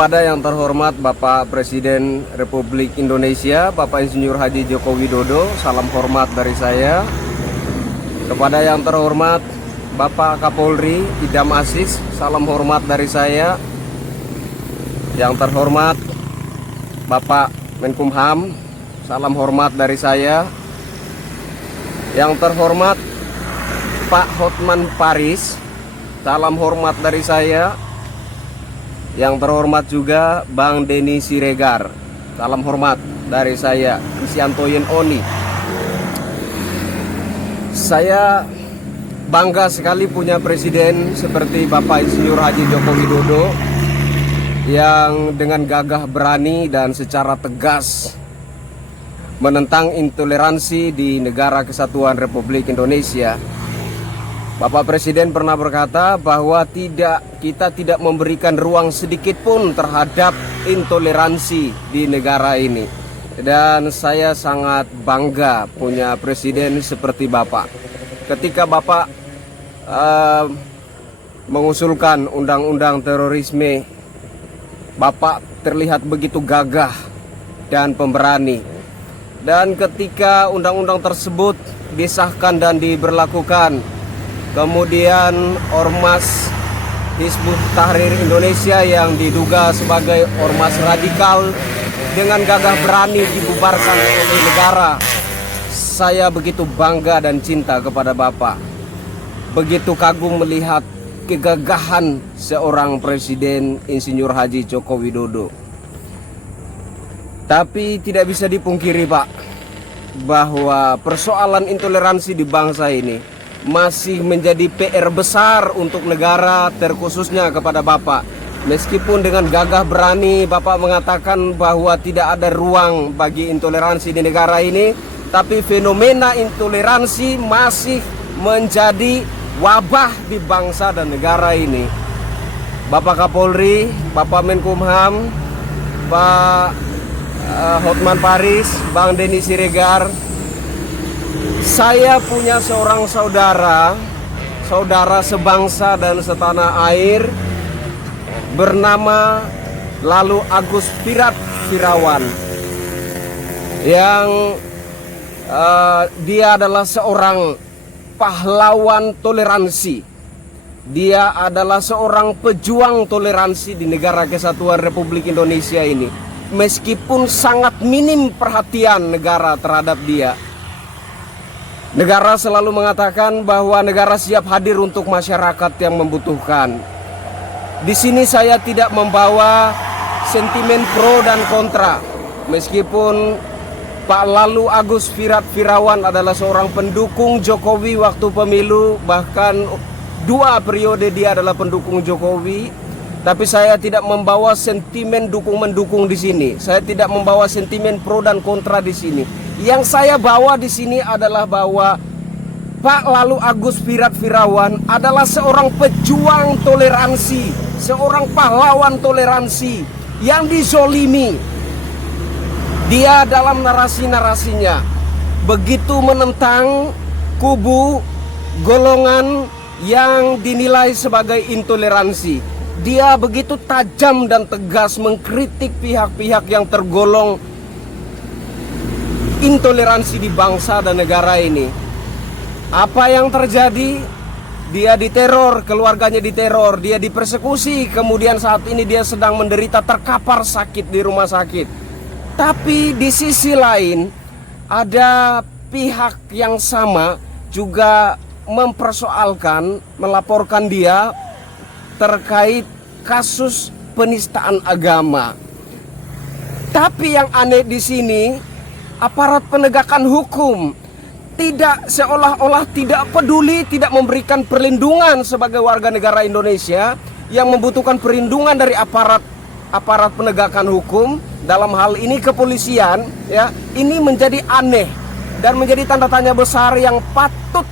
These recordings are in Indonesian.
Kepada yang terhormat Bapak Presiden Republik Indonesia, Bapak Insinyur Haji Joko Widodo, salam hormat dari saya. Kepada yang terhormat Bapak Kapolri Idam Aziz, salam hormat dari saya. Yang terhormat Bapak Menkumham, salam hormat dari saya. Yang terhormat Pak Hotman Paris, salam hormat dari saya. Yang terhormat juga Bang Denny Siregar, salam hormat dari saya, Krisyantoyen Oni. Saya bangga sekali punya presiden seperti Bapak Insinyur Haji Joko Widodo yang dengan gagah berani dan secara tegas menentang intoleransi di Negara Kesatuan Republik Indonesia. Bapak Presiden pernah berkata bahwa kita tidak memberikan ruang sedikit pun terhadap intoleransi di negara ini. Dan saya sangat bangga punya presiden seperti Bapak. Ketika Bapak mengusulkan undang-undang terorisme, Bapak terlihat begitu gagah dan pemberani. Dan ketika undang-undang tersebut disahkan dan diberlakukan, kemudian Ormas Hizbut Tahrir Indonesia yang diduga sebagai ormas radikal dengan gagah berani dibubarkan oleh negara. Saya begitu bangga dan cinta kepada Bapak. Begitu kagum melihat kegagahan seorang Presiden Insinyur Haji Joko Widodo. Tapi tidak bisa dipungkiri Pak, bahwa persoalan intoleransi di bangsa ini masih menjadi PR besar untuk negara, terkhususnya kepada Bapak. Meskipun dengan gagah berani Bapak mengatakan bahwa tidak ada ruang bagi intoleransi di negara ini, tapi fenomena intoleransi masih menjadi wabah di bangsa dan negara ini. Bapak Kapolri, Bapak Menkumham, Pak Hotman Paris, Bang Denny Siregar, saya punya seorang saudara sebangsa dan setanah air bernama Lalu Agus Pirat Firawan, yang dia adalah seorang pahlawan toleransi. Dia adalah seorang pejuang toleransi di Negara Kesatuan Republik Indonesia ini. Meskipun sangat minim perhatian negara terhadap dia, negara selalu mengatakan bahwa negara siap hadir untuk masyarakat yang membutuhkan. Di sini saya tidak membawa sentimen pro dan kontra. Meskipun Pak Lalu Agus Pirat Firawan adalah seorang pendukung Jokowi waktu pemilu, bahkan 2 periode dia adalah pendukung Jokowi, tapi saya tidak membawa sentimen dukung-mendukung di sini. Saya tidak membawa sentimen pro dan kontra di sini. Yang saya bawa di sini adalah bahwa Pak Lalu Agus Pirat Firawan adalah seorang pejuang toleransi, seorang pahlawan toleransi yang dizolimi. Dia dalam narasi-narasinya begitu menentang kubu golongan yang dinilai sebagai intoleransi. Dia begitu tajam dan tegas mengkritik pihak-pihak yang tergolong intoleransi di bangsa dan negara ini. Apa yang terjadi? Dia diteror, keluarganya diteror, dia dipersekusi, kemudian saat ini dia sedang menderita terkapar sakit di rumah sakit. Tapi di sisi lain ada pihak yang sama juga mempersoalkan, melaporkan dia terkait kasus penistaan agama. Tapi yang aneh di sini, aparat penegakan hukum tidak, seolah-olah tidak peduli, tidak memberikan perlindungan sebagai warga negara Indonesia yang membutuhkan perlindungan dari aparat penegakan hukum, dalam hal ini kepolisian, ya. Ini menjadi aneh dan menjadi tanda tanya besar yang patut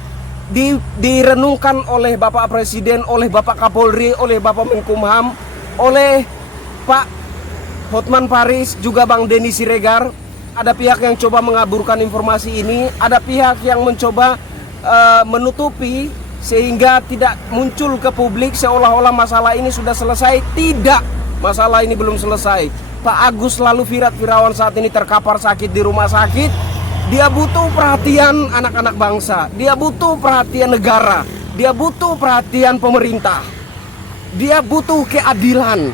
direnungkan oleh Bapak Presiden, oleh Bapak Kapolri, oleh Bapak Menkumham, oleh Pak Hotman Paris, juga Bang Denny Siregar. Ada pihak yang coba mengaburkan informasi ini, ada pihak yang mencoba menutupi sehingga tidak muncul ke publik seolah-olah masalah ini sudah selesai. Tidak, masalah ini belum selesai. Pak Agus lalu Wirawan saat ini terkapar sakit di rumah sakit. Dia butuh perhatian anak-anak bangsa. Dia butuh perhatian negara. Dia butuh perhatian pemerintah. Dia butuh keadilan.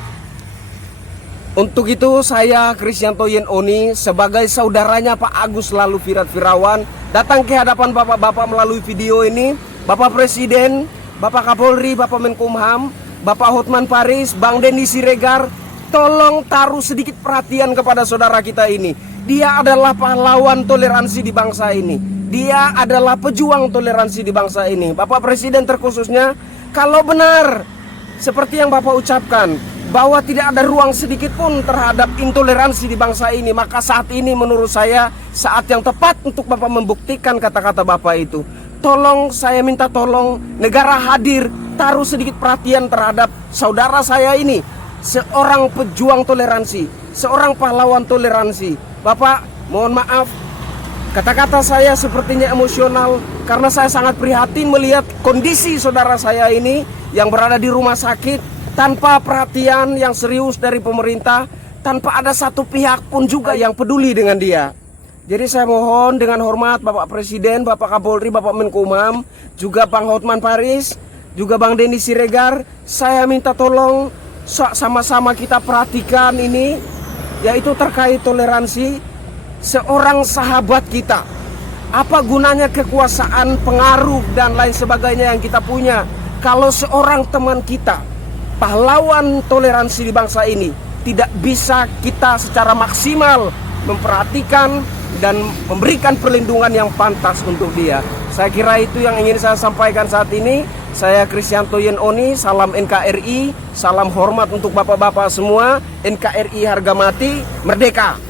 Untuk itu saya Kristianto Yen Oni sebagai saudaranya Pak Agus lalu Wirawan datang ke hadapan bapak-bapak melalui video ini. Bapak Presiden, Bapak Kapolri, Bapak Menkumham, Bapak Hotman Paris, Bang Denny Siregar, tolong taruh sedikit perhatian kepada saudara kita ini. Dia adalah pahlawan toleransi di bangsa ini. Dia adalah pejuang toleransi di bangsa ini. Bapak Presiden terkhususnya, kalau benar seperti yang Bapak ucapkan bahwa tidak ada ruang sedikit pun terhadap intoleransi di bangsa ini, maka saat ini menurut saya saat yang tepat untuk Bapak membuktikan kata-kata Bapak itu. Tolong, saya minta tolong negara hadir, taruh sedikit perhatian terhadap saudara saya ini, seorang pejuang toleransi, seorang pahlawan toleransi. Bapak, mohon maaf, kata-kata saya sepertinya emosional karena saya sangat prihatin melihat kondisi saudara saya ini yang berada di rumah sakit tanpa perhatian yang serius dari pemerintah, tanpa ada satu pihak pun juga yang peduli dengan dia. Jadi saya mohon dengan hormat Bapak Presiden, Bapak Kapolri, Bapak Menkumham, juga Bang Hotman Paris, juga Bang Denny Siregar, saya minta tolong sama-sama kita perhatikan ini, yaitu terkait toleransi. Seorang sahabat kita, apa gunanya kekuasaan, pengaruh dan lain sebagainya yang kita punya kalau seorang teman kita, pahlawan toleransi di bangsa ini, tidak bisa kita secara maksimal memperhatikan dan memberikan perlindungan yang pantas untuk dia. Saya kira itu yang ingin saya sampaikan saat ini. Saya Kristianto Yen Oni, salam NKRI, salam hormat untuk bapak-bapak semua. NKRI harga mati, merdeka.